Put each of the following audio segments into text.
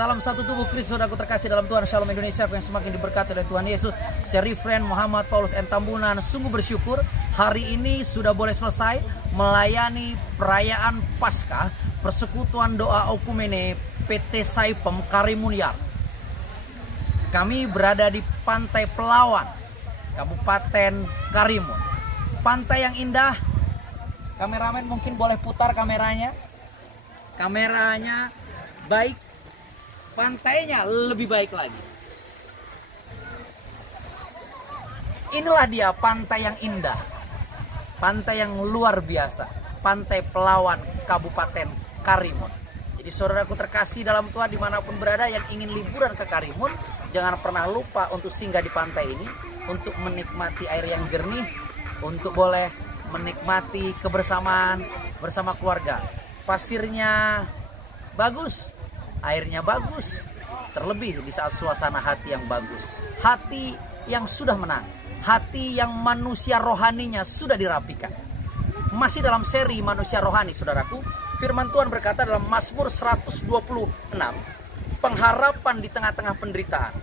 Salam satu tubuh Kristus, saudaraku terkasih dalam Tuhan. Shalom Indonesia yang semakin diberkati oleh Tuhan Yesus. Saya Refren Muhammad Paulus M. Tambunan. Sungguh bersyukur hari ini sudah boleh selesai melayani perayaan Paskah Persekutuan Doa Okumene PT Saipem Karimun Yar. Kami berada di Pantai Pelawan, Kabupaten Karimun. Pantai yang indah. Kameramen mungkin boleh putar kameranya. Kameranya baik, pantainya lebih baik lagi. Inilah dia pantai yang indah, pantai yang luar biasa, Pantai Pelawan, Kabupaten Karimun. Jadi saudaraku terkasih dalam Tuhan dimanapun berada yang ingin liburan ke Karimun, jangan pernah lupa untuk singgah di pantai ini, untuk menikmati air yang jernih, untuk boleh menikmati kebersamaan bersama keluarga. Pasirnya bagus, airnya bagus, terlebih di saat suasana hati yang bagus, hati yang sudah menang, hati yang manusia rohaninya sudah dirapikan. Masih dalam seri manusia rohani, saudaraku, firman Tuhan berkata dalam Mazmur 126, pengharapan di tengah-tengah penderitaan,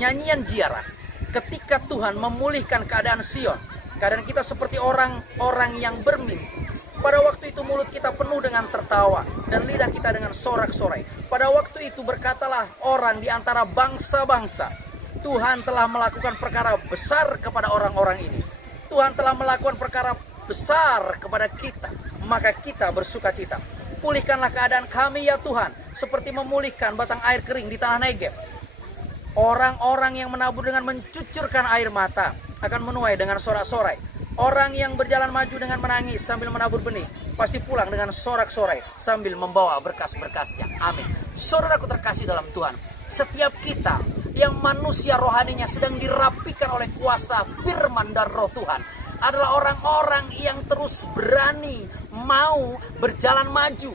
nyanyian ziarah ketika Tuhan memulihkan keadaan Sion. Keadaan kita seperti orang-orang yang bermimpi. Pada waktu itu mulut kita penuh dengan tertawa dan lidah kita dengan sorak-sorai. Pada waktu itu berkatalah orang di antara bangsa-bangsa, Tuhan telah melakukan perkara besar kepada orang-orang ini. Tuhan telah melakukan perkara besar kepada kita, maka kita bersukacita. Pulihkanlah keadaan kami ya Tuhan, seperti memulihkan batang air kering di tanah Negeb. Orang-orang yang menabur dengan mencucurkan air mata akan menuai dengan sorak-sorai. Orang yang berjalan maju dengan menangis sambil menabur benih pasti pulang dengan sorak-sorai sambil membawa berkas-berkasnya. Amin. Saudaraku terkasih dalam Tuhan, setiap kita yang manusia rohaninya sedang dirapikan oleh kuasa firman dan roh Tuhan adalah orang-orang yang terus berani mau berjalan maju,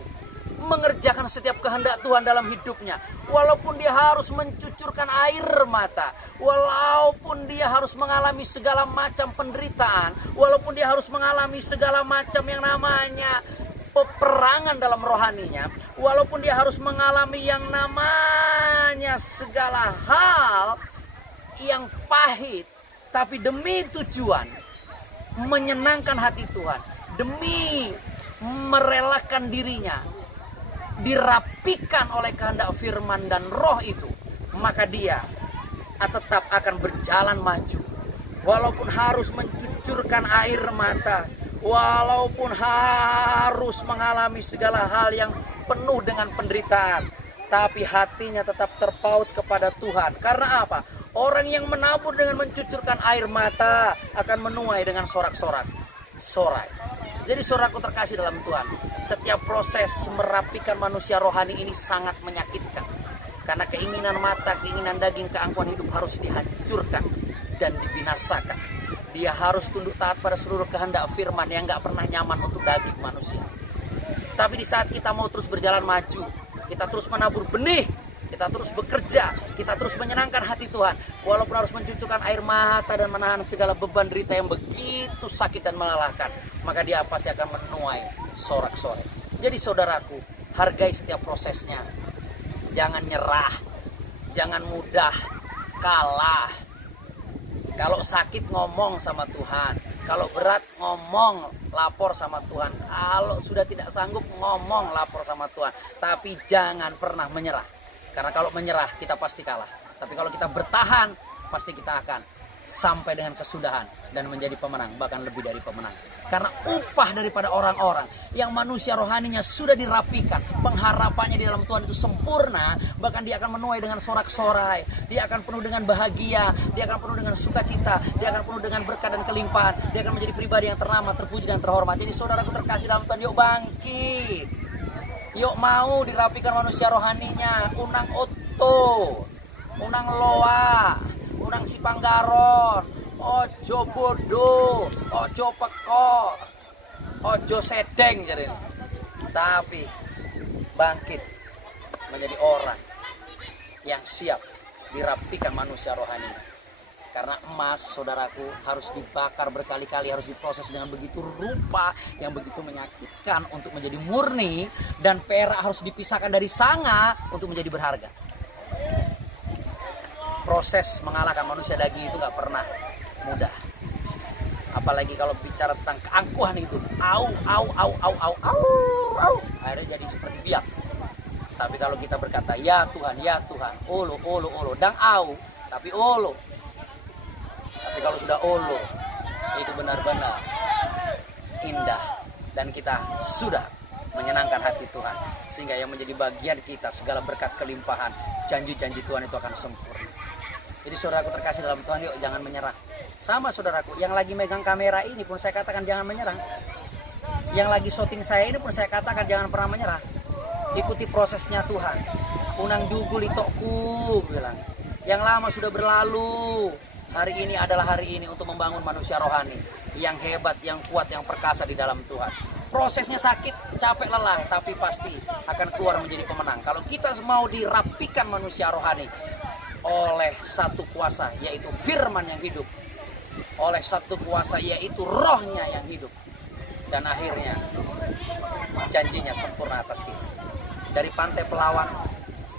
mengerjakan setiap kehendak Tuhan dalam hidupnya. Walaupun dia harus mencucurkan air mata, walaupun dia harus mengalami segala macam penderitaan, walaupun dia harus mengalami segala macam yang namanya peperangan dalam rohaninya, walaupun dia harus mengalami yang namanya segala hal yang pahit, tapi demi tujuan menyenangkan hati Tuhan, demi merelakan dirinya dirapikan oleh kehendak firman dan roh itu, maka dia tetap akan berjalan maju. Walaupun harus mencucurkan air mata, walaupun harus mengalami segala hal yang penuh dengan penderitaan, tapi hatinya tetap terpaut kepada Tuhan. Karena apa? Orang yang menabur dengan mencucurkan air mata akan menuai dengan sorak-sorai. Jadi saudaraku terkasih dalam Tuhan, setiap proses merapikan manusia rohani ini sangat menyakitkan. Karena keinginan mata, keinginan daging, keangkuhan hidup harus dihancurkan dan dibinasakan. Dia harus tunduk taat pada seluruh kehendak firman yang gak pernah nyaman untuk daging manusia. Tapi di saat kita mau terus berjalan maju, kita terus menabur benih, kita terus bekerja, kita terus menyenangkan hati Tuhan, walaupun harus mencucurkan air mata dan menahan segala beban derita yang begitu sakit dan melelahkan, maka dia pasti akan menuai sorak-sorai. Jadi saudaraku, hargai setiap prosesnya. Jangan nyerah, jangan mudah kalah. Kalau sakit ngomong sama Tuhan, kalau berat ngomong lapor sama Tuhan, kalau sudah tidak sanggup ngomong lapor sama Tuhan. Tapi jangan pernah menyerah. Karena kalau menyerah kita pasti kalah. Tapi kalau kita bertahan, pasti kita akan sampai dengan kesudahan dan menjadi pemenang, bahkan lebih dari pemenang. Karena upah daripada orang-orang yang manusia rohaninya sudah dirapikan, pengharapannya di dalam Tuhan itu sempurna, bahkan dia akan menuai dengan sorak-sorai, dia akan penuh dengan bahagia, dia akan penuh dengan sukacita, dia akan penuh dengan berkat dan kelimpahan, dia akan menjadi pribadi yang ternama, terpuji dan terhormat. Jadi saudaraku terkasih dalam Tuhan, yuk bangkit. Yuk mau dirapikan manusia rohaninya. Unang Otto, Unang Loa, Unang Sipanggaron, ojo bodoh, ojo peko, ojo sedeng jadi. Tapi bangkit menjadi orang yang siap dirapikan manusia rohaninya. Karena emas, saudaraku, harus dibakar berkali-kali, harus diproses dengan begitu rupa yang begitu menyakitkan untuk menjadi murni, dan perak harus dipisahkan dari sanga untuk menjadi berharga. Proses mengalahkan manusia daging itu nggak pernah mudah. Apalagi kalau bicara tentang keangkuhan itu, akhirnya jadi seperti biak. Tapi kalau kita berkata ya Tuhan, olo, dan tapi olo. Tapi kalau sudah olo, itu benar-benar indah dan kita sudah menyenangkan hati Tuhan, sehingga yang menjadi bagian kita segala berkat kelimpahan, janji-janji Tuhan itu akan sempurna. Jadi saudaraku terkasih dalam Tuhan, yuk jangan menyerah. Sama saudaraku, yang lagi megang kamera ini pun saya katakan jangan menyerah. Yang lagi syuting saya ini pun saya katakan jangan pernah menyerah. Ikuti prosesnya Tuhan. Unang jugul itokku bilang. Yang lama sudah berlalu. Hari ini adalah hari ini untuk membangun manusia rohani yang hebat, yang kuat, yang perkasa di dalam Tuhan. Prosesnya sakit, capek, lelah, tapi pasti akan keluar menjadi pemenang. Kalau kita mau dirapikan manusia rohani oleh satu kuasa, yaitu firman yang hidup, oleh satu kuasa, yaitu rohnya yang hidup, dan akhirnya janjinya sempurna atas kita. Dari Pantai Pelawang,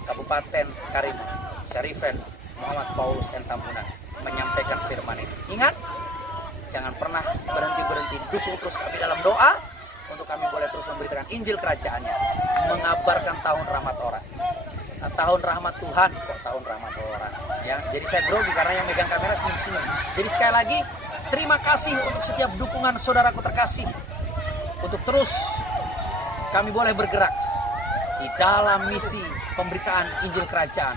Kabupaten Karimun, Syarifen Muhammad Paulus N. Tambunan menyampaikan firman ini. Ingat, jangan pernah berhenti-berhenti, dukung terus kami dalam doa untuk kami boleh terus memberitakan Injil Kerajaannya, mengabarkan tahun rahmat orang. Nah, tahun rahmat Tuhan, kok tahun rahmat orang ya. Jadi saya grogi karena yang megang kamera senyum-senyum. Jadi sekali lagi, terima kasih untuk setiap dukungan saudaraku terkasih, untuk terus kami boleh bergerak di dalam misi pemberitaan Injil Kerajaan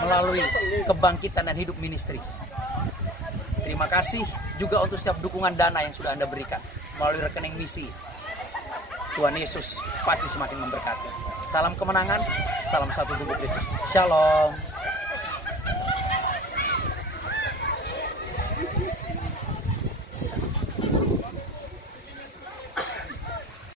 melalui kebangkitan dan hidup ministry. Terima kasih juga untuk setiap dukungan dana yang sudah Anda berikan melalui rekening misi. Tuhan Yesus pasti semakin memberkati. Salam kemenangan, salam satu tubuh Kristus. Shalom.